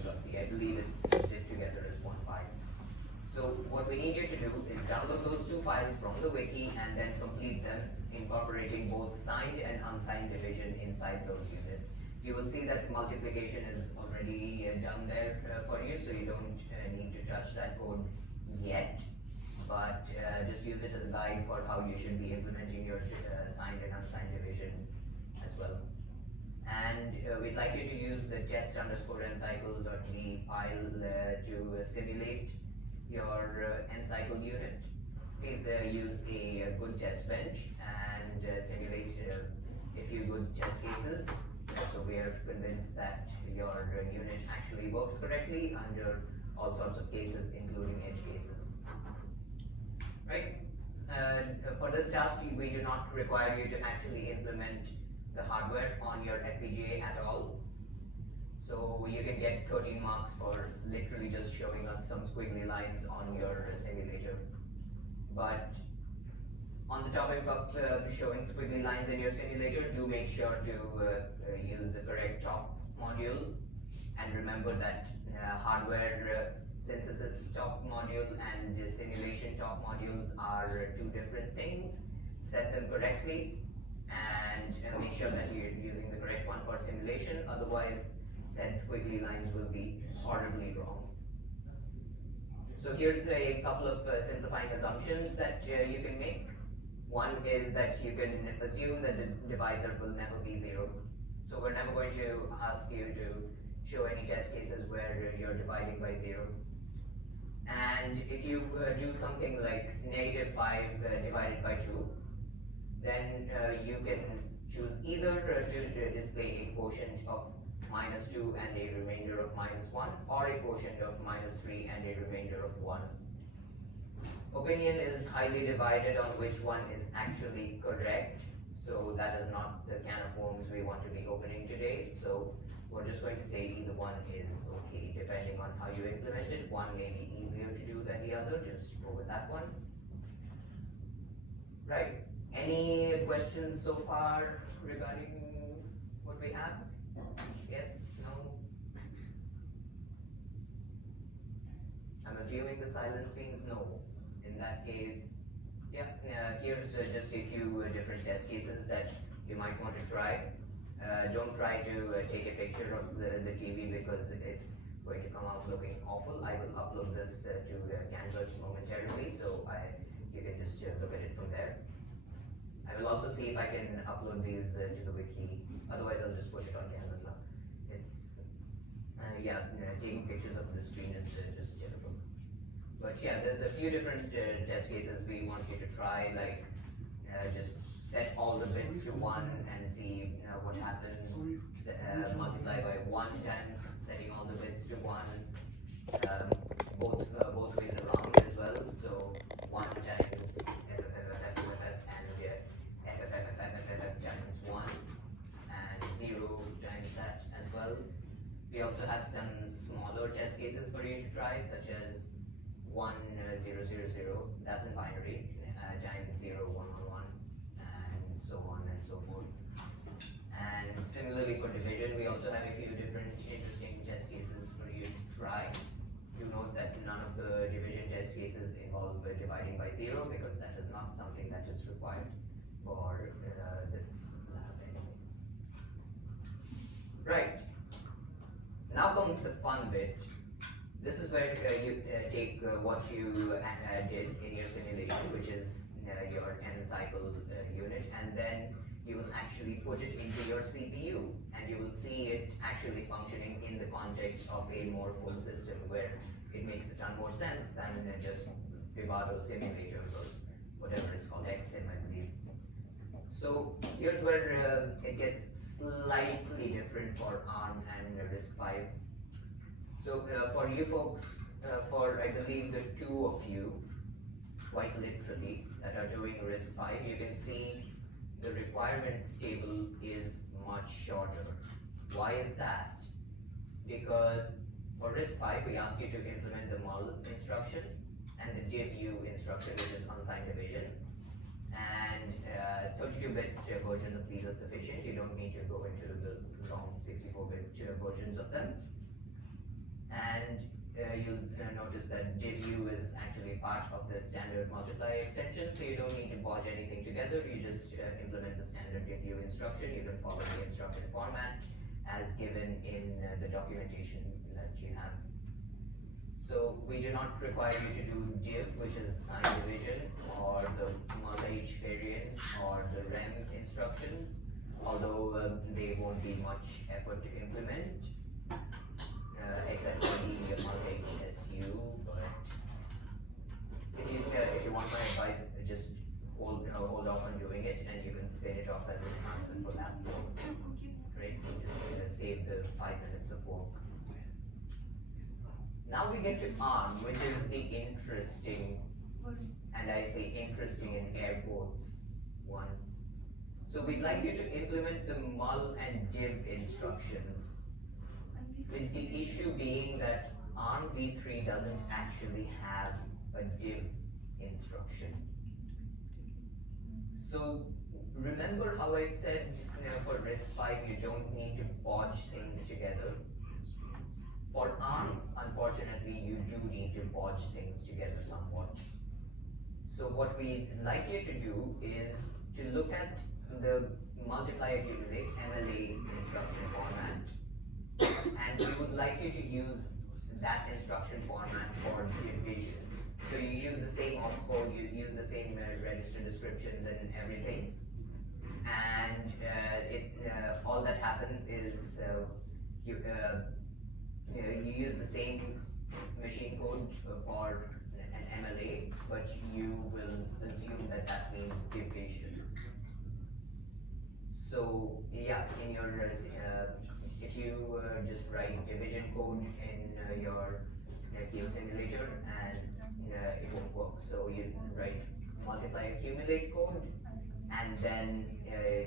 cryptography. I believe it's zipped together as one file. So what we need you to do is download those two files from the wiki and then complete them, incorporating both signed and unsigned division inside those units. You will see that multiplication is already done there for you, so you don't need to touch that code yet, but just use it as a guide for how you should be implementing your signed and unsigned division as well. And we'd like you to use the test_ncycle.d file to simulate your n-cycle unit. Please use a good test bench and simulate a few good test cases, so we are convinced that your unit actually works correctly under all sorts of cases, including edge cases. Right? For this task, we do not require you to actually implement the hardware on your FPGA at all. So you can get 13 marks for literally just showing us some squiggly lines on your simulator. But on the topic of showing squiggly lines in your simulator, do make sure to use the correct top module. And remember that hardware synthesis top module and simulation top modules are two different things. Set them correctly and make sure that you're using the correct one for simulation. Otherwise, said squiggly lines will be horribly wrong. So here's a couple of simplifying assumptions that you can make. One is that you can assume that the divisor will never be 0. So we're never going to ask you to show any test cases where you're dividing by 0. And if you do something like -5 divided by 2, then you can choose either to display a quotient of -2 and a remainder of -1, or a quotient of -3 and a remainder of 1. Opinion is highly divided on which one is actually correct, so that is not the can of worms we want to be opening today. So we're just going to say either one is okay, depending on how you implement it. One may be easier to do than the other, just go with that one. Right, any questions so far regarding what we have? Yes? No? I'm assuming the silence means no. In that case, yeah, here's just a few different test cases that you might want to try. Don't try to take a picture of the TV because it's going to come out looking awful. I will upload this to Canvas momentarily, so you can just look at it from there. I will also see if I can upload these to the wiki. Otherwise, I'll just put it on Canvas now. It's taking pictures of the screen is just terrible. But yeah, there's a few different test cases we want you to try, like just set all the bits to 1 and see what happens. Multiply by 1 times setting all the bits to 1. Both ways around as well. So 1 times FFFFFFF and FFFFFFF times 1 and 0 times that as well. We also have some smaller test cases for you to try, such as 1 0 0 0, that's in binary, times 0 1 1 1, and so on and so forth. And similarly for division, we also have a few different interesting test cases for you to try. Do note that none of the division test cases involve dividing by 0, because that is not something that is required for this lab anyway. Right. Now comes the fun bit. This is where you take what you did in your simulation, which is your n-cycle unit, and then you will actually put it into your CPU, and you will see it actually functioning in the context of a more full system, where it makes a ton more sense than just Vivado simulators or whatever it's called, XSim, I believe. So here's where it gets slightly different for ARM and RISC-V. So for you folks, for I believe the 2 of you, quite literally, that are doing RISC-V, you can see the requirements table is much shorter. Why is that? Because for RISC-V, we ask you to implement the mul instruction and the divu instruction, which is unsigned division. And 32-bit version of these are sufficient. You don't need to go into the long 64-bit versions of them. And you'll notice that divu is actually part of the standard multiply extension, so you don't need to bodge anything together. You just implement the standard divu instruction. You can follow the instruction format as given in the documentation that you have. So we do not require you to do div, which is sign division, or the multi-H variant, or the rem instructions, although they won't be much effort to implement. Except for the multi-SU, but if you want my advice, just hold off on doing it, and you can spin it off as an enhancement for that. Right? Just save the 5 minutes of work. Now we get to ARM, which is the interesting, and I say interesting in air quotes, one. So we'd like you to implement the mul and div instructions, with the issue being that ARM v3 doesn't actually have a div instruction. So remember how I said for RISC-V you don't need to bodge things together? For ARM, unfortunately, you do need to bodge things together somewhat. So what we'd like you to do is to look at the multiply accumulate MLA instruction format, and we would like you to use that instruction format for division. So you use the same opcode, you use the same register descriptions and everything, and all that happens is you use the same machine code for an MLA, but you will assume that that means division. So yeah, in your if you just write division code in your game simulator, and it won't work. So you write multiply accumulate code, and then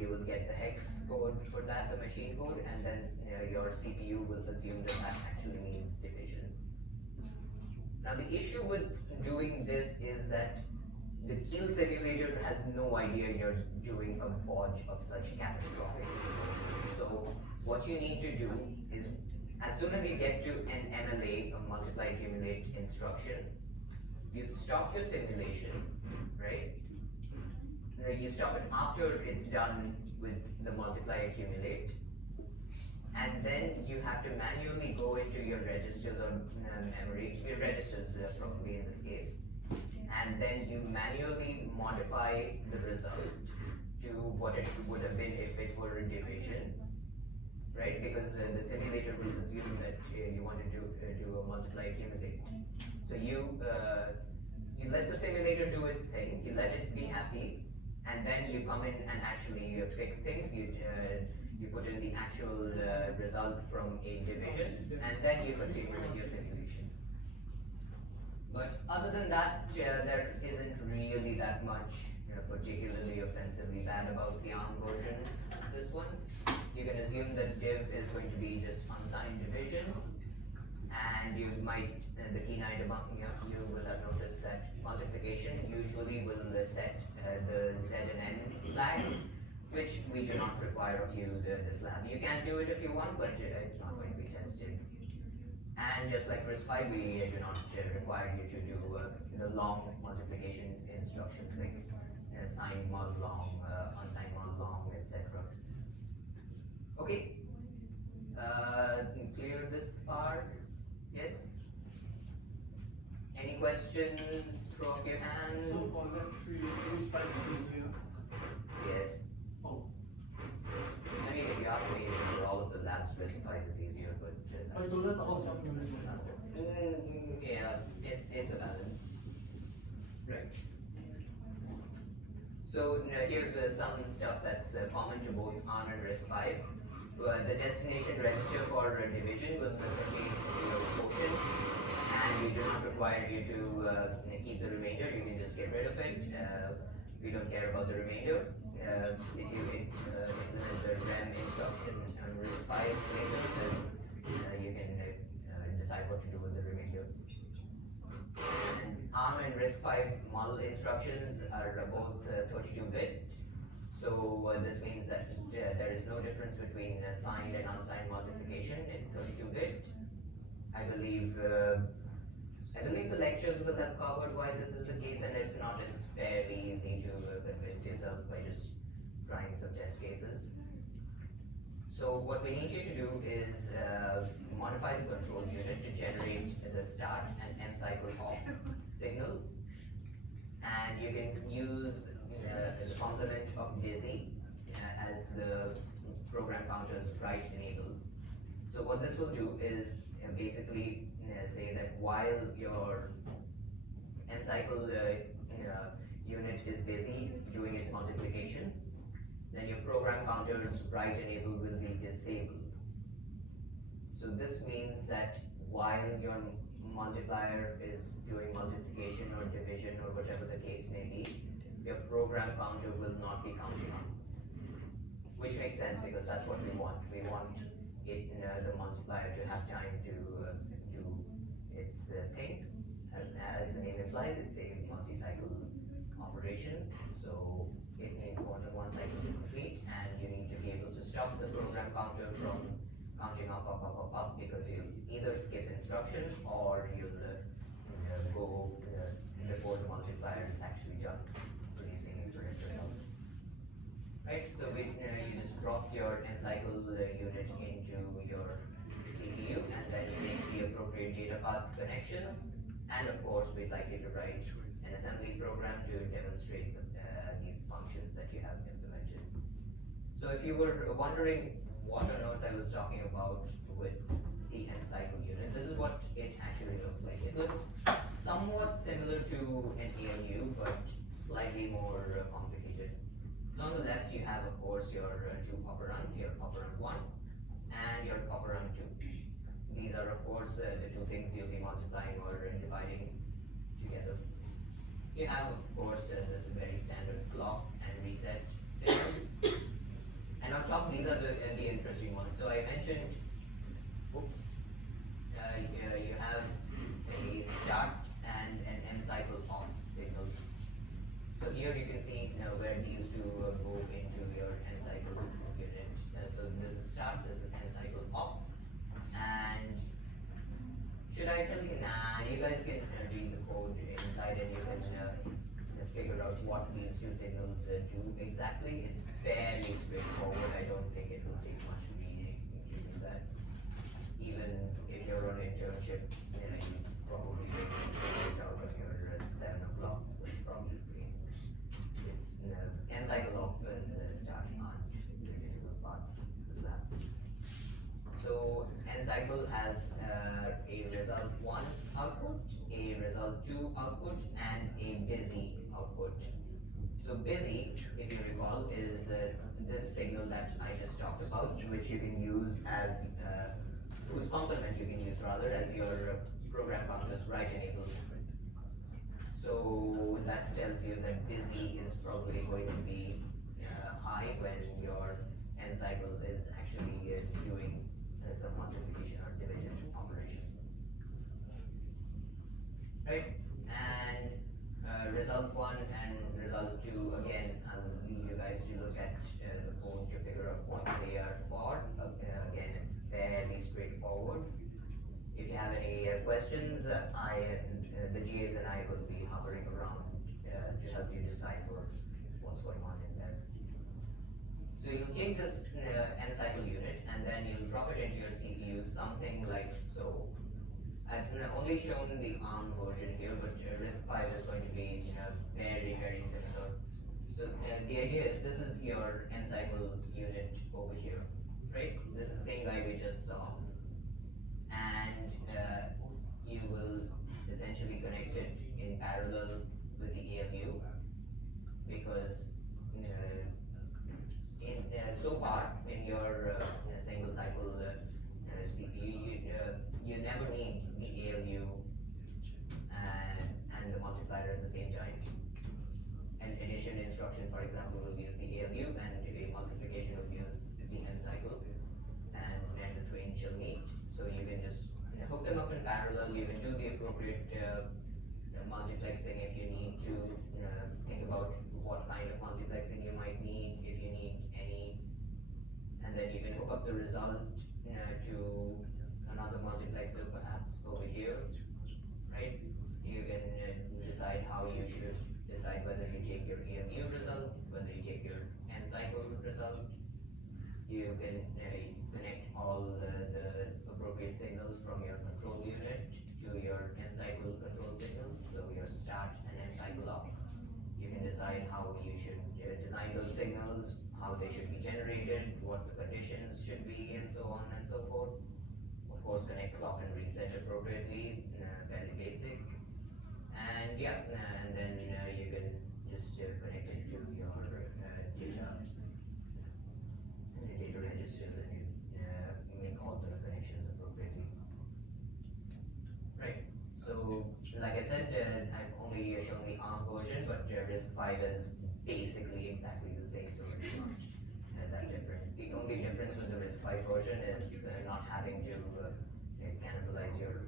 you will get the hex code for that, the machine code, and then your CPU will assume that that actually means division. Now the issue with doing this is that the kill simulator has no idea you're doing a bodge of such catastrophic proportions. So what you need to do is, as soon as you get to an MLA, a multiply accumulate instruction, you stop your simulation, right? You stop it after it's done with the multiply accumulate, and then you have to manually go into your registers or memory, your registers probably in this case, and then you manually modify the result to what it would have been if it were a division, right? Because the simulator will assume that you want to do a multiply accumulate. So you let the simulator do its thing, you let it be happy, and then you come in and actually fix things. You put in the actual result from a division, and then you continue with your simulation. But other than that, there isn't really that much particularly offensively bad about the ARM version. This one, you can assume that div is going to be just unsigned division, and you might, the keen item you will have noticed that multiplication usually will set the Z and N flags, which we do not require of you this lab. You can do it if you want, but it's not going to be tested. And just like RISC-V, we do not require you to do the long multiplication instructions like signed mul long, unsigned mul long, etc. Okay, clear this part? Yes? Any questions? Throw up your hands. So on that tree, Yes. Oh. I mean, if you ask me, all of the labs specified is easier, but I do that also. yeah, it's a balance. Right. So here's some stuff that's common to both ARM and RISC-V. The destination register for division will contain your quotient, and we do not require you to keep the remainder. You can just get rid of it. We don't care about the remainder. If you implement the rem instruction on RISC-V later, then you can decide what to do with the remainder. And ARM and RISC-V model instructions are both 32-bit. So this means that there is no difference between signed and unsigned multiplication in 32-bit. I believe the lectures will have covered why this is the case, and if not, it's fairly easy to convince yourself by just trying some test cases. So what we need you to do is modify the control unit to generate the start and end cycle off signals, and you can use the complement of busy as the program counter's write enabled. So what this will do is basically say that while your end cycle unit is busy doing its multiplication, then your program counter's write enable will be disabled. So this means that while your multiplier is doing multiplication or division or whatever the case may be, your program counter will not be counting on. Which makes sense because that's what we want. We want it, the multiplier to have time to do its thing. As the name implies, it's a multi-cycle operation. So it needs more than one cycle to complete, and you need to be able to stop the program counter from counting up, because you'll either skip instructions or you'll go before the multiplier is actually done producing a correct result. Right, so you just drop your end cycle unit into your CPU, and then you make the appropriate data path connections, and of course we'd like you to write an assembly program to demonstrate these functions that you have implemented. So if you were wondering what on earth I was talking about with the end cycle unit, this is what it actually looks like. It looks somewhat similar to an ALU, but slightly more complicated. So on the left you have, of course, your two operands, your operand 1 and your operand 2. These are, of course, the two things you'll be multiplying or dividing together. You have, of course, this very standard clock and reset signals. And on top, these are the interesting ones. So I mentioned, you have a start and an end cycle off signal. So here you can see where these two go into your end cycle unit. So this is start, this is end cycle off. And should I tell you? Nah, you guys can read the code inside and you can figure out what these two signals do exactly. It's fairly straightforward. I don't think it will take much reading to do that. Even if you're on internship, you probably will figure it out on your 7 o'clock. Probably. It's end cycle off and start on the difficult part is that. So end cycle has a result 1 output, a result 2 output, and a busy output. So busy, if you recall, is this signal that I just talked about, which you can use as whose complement you can use rather as your program counter's write enabled. So that tells you that busy is probably going to be high when your end cycle is actually doing some multiplication or division operation. Right? And result 1 and result 2, again, I'll leave you guys to look at the code to figure out what they are for. Again, it's fairly straightforward. If you have any questions, the GAs and I will be hovering around to help you decipher what's going on in there. So you'll take this end cycle unit and then you'll drop it into your CPU something like so. I've only shown the ARM version here, but RISC-V is going to be very, very similar. So the idea is this is your end cycle unit over here, right? This is the same guy we just saw. And you will essentially connect it in parallel with the ALU because so far in your single cycle CPU, you never need the ALU and the multiplier at the same time. An addition instruction, for example, will use the ALU, and a multiplication will use the end cycle, and then the twain shall meet. So you can just hook them up in parallel. You can do the appropriate multiplexing if you need to. Think about what kind of multiplexing you might need, if you need any, and then you can hook up the result to another multiplexer perhaps. You can connect all the appropriate signals from your control unit to your n-cycle control signals, so your start and end cycle locks. You can decide how you should design those signals, how they should be generated, what the conditions should be, and so on and so forth. Of course, connect, clock, and reset appropriately, fairly basic. And yeah, and then you can just connect it to your data registers, and you make all the connections appropriately. Right. So, like I said, I've only shown the ARM version, but RISC-V is basically exactly the same, so it's not that different. The only difference with the RISC-V version is not having to cannibalize your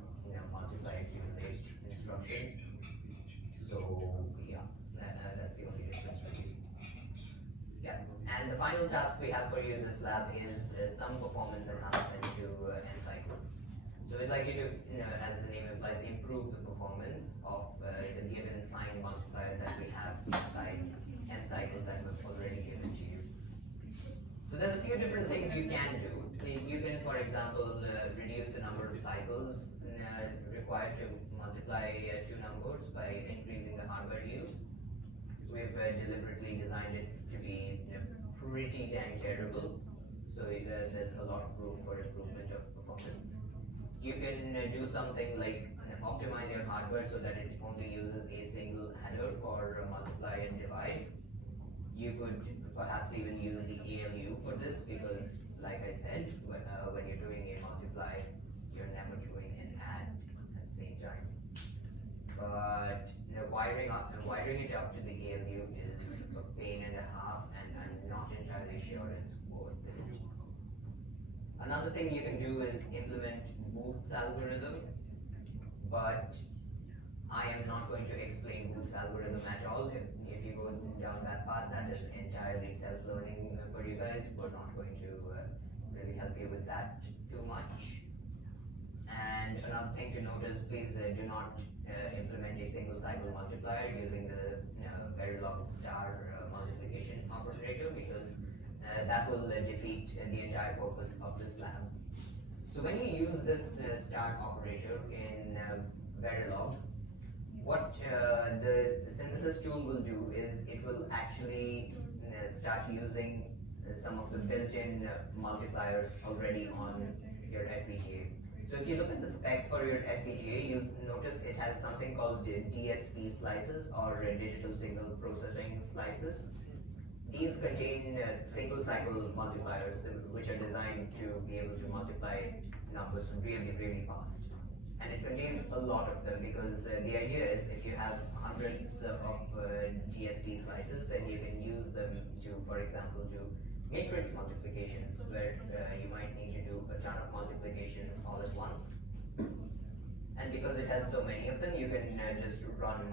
multiply accumulate instruction. So yeah, that's the only difference for you. Yeah, and the final task we have for you in this lab is some performance enhancement to n-cycle. So we'd like you to, as the name implies, improve the performance of the given sign multiplier that we have inside n-cycle that we've already given to you. So there's a few different things you can do. You can, for example, reduce the number of cycles required to multiply two numbers by increasing the hardware use. We've deliberately designed it to be pretty dang terrible, so there's a lot of room for improvement of performance. You can do something like optimize your hardware so that it only uses a single header for multiply and divide. You could perhaps even use the ALU for this because, like I said, when you're doing a multiply, you're never doing an add at the same time. But wiring it up to the ALU is a pain and a half, and I'm not entirely sure it's worth it. Another thing you can do is implement Booth's algorithm, but I am not going to explain Booth's algorithm at all. If you go down that path, that is entirely self-learning for you guys. We're not going to really help you with that too much. And another thing to notice, please do not implement a single cycle multiplier using the Verilog star multiplication operator, because that will defeat the entire purpose of this lab. So when you use this start operator in Verilog, what the synthesis tool will do is it will actually start using some of the built-in multipliers already on your FPGA. So if you look at the specs for your FPGA, you'll notice it has something called the DSP slices, or digital signal processing slices. These contain single cycle multipliers which are designed to be able to multiply numbers really, really fast. And it contains a lot of them because the idea is if you have hundreds of DSP slices, then you can use them to, for example, do matrix multiplications where you might need to do a ton of multiplications all at once. And because it has so many of them, you can just run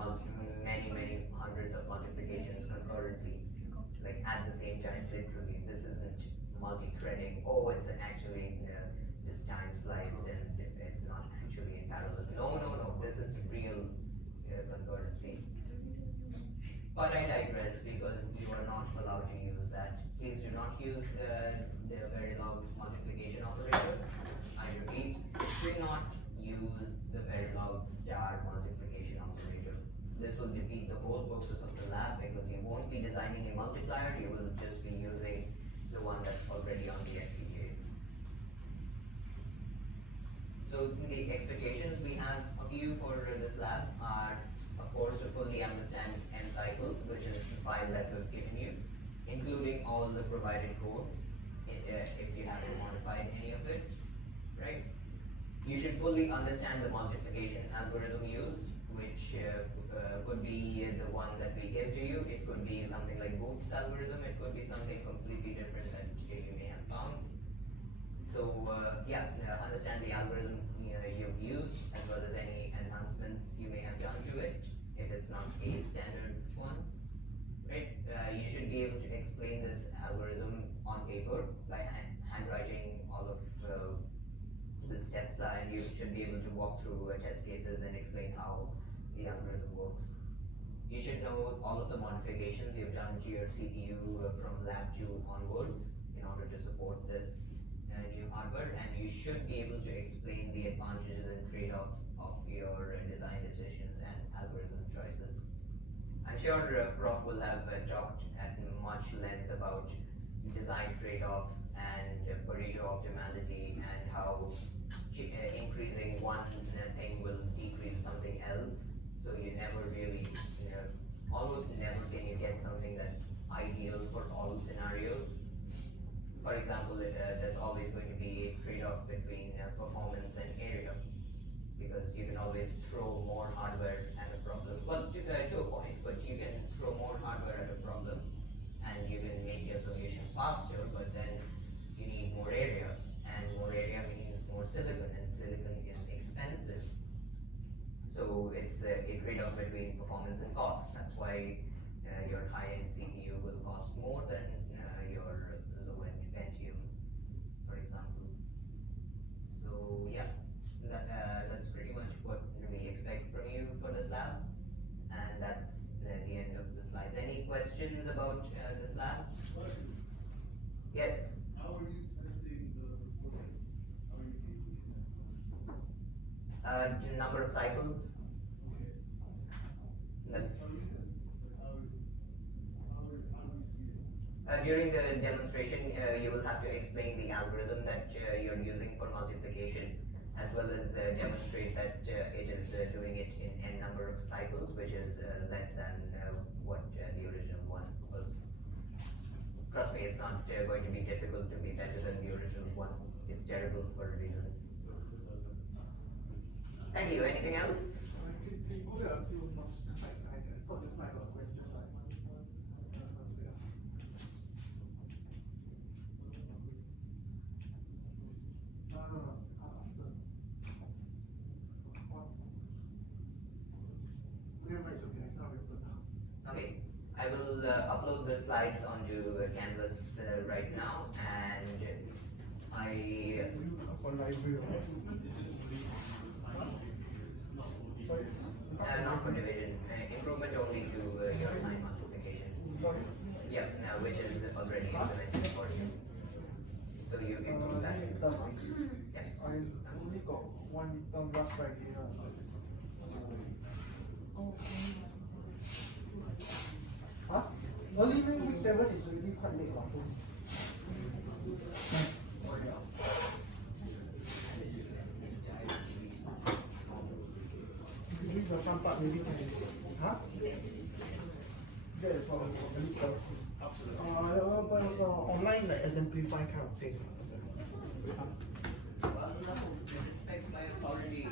many hundreds of multiplications concurrently, like at the same time, literally. This isn't multi-threading. Oh, it's actually this time sliced and it's not actually in parallel. No. This is real concurrency. But I digress because you are not allowed to use that. Please do not use the Verilog multiplication operator. I repeat, do not use the Verilog star multiplication operator. This will defeat the whole purpose of the lab because you won't be designing a multiplier, you will just be using the one that's already on the FPGA. So the expectations we have of you for this lab are, of course, to fully understand n-cycle, which is the file that we've given you, including all the provided code, if you haven't modified any of it, right? You should fully understand the multiplication algorithm used, which could be the one that we give to you. It could be something like Booth's algorithm. It could be something completely different that you may have found. So understand the algorithm you've used, as well as any enhancements you may have done to it, if it's not a standard one. Right? You should be able to explain this algorithm on paper by handwriting all of the steps, and you should be able to walk through test cases and explain how the algorithm works. You should know all of the modifications you've done to your CPU from lab 2 onwards in order to support this new hardware, and you should be able to explain the advantages and trade-offs of your design decisions and algorithm choices. I'm sure Prof will have talked at much length about design trade-offs and Pareto optimality and how increasing one thing will decrease something else. So you never really, almost never can you get something that's ideal for all scenarios. For example, there's always going to be a trade-off between performance and area, because you can always throw more hardware at a problem. Well, to a point, but you can throw more hardware at a problem, and you can make your solution faster, but then you need more area, and more area means more silicon, and silicon is expensive. So it's a trade-off between performance and cost. That's why your high-end CPU will cost more than your low-end Pentium, for example. So yeah, that's pretty much what we expect from you for this lab, and that's the end of the slides. Any questions about this lab? Yes. How are you testing the performance? How are you gauging that? Number of cycles. Okay. That's How do you test? How do you see it? during the demonstration, you will have to explain the algorithm that you're using for multiplication, as well as demonstrate that it is doing it in n number of cycles, which is less than what the original one was. Trust me, it's not going to be difficult to be better than the original one. It's terrible for a reason. Thank you. Anything else? Can you go there a few months? I thought this might have a question, but no. After. What? Never mind, it's okay. It's not very now. Okay. I will upload the slides onto Canvas right now, and For library. Sorry? not for division, improvement only to your sign multiplication. Sorry? Yeah, which is already implemented for you. So you improve that. Yeah. I only got one midterm last Friday. Huh? Early May week 7 is already quite late. If you read the fun part, maybe can. Huh? That is for the midterm. But it was online, like exemplify kind of thing. Well, no, the spec I've already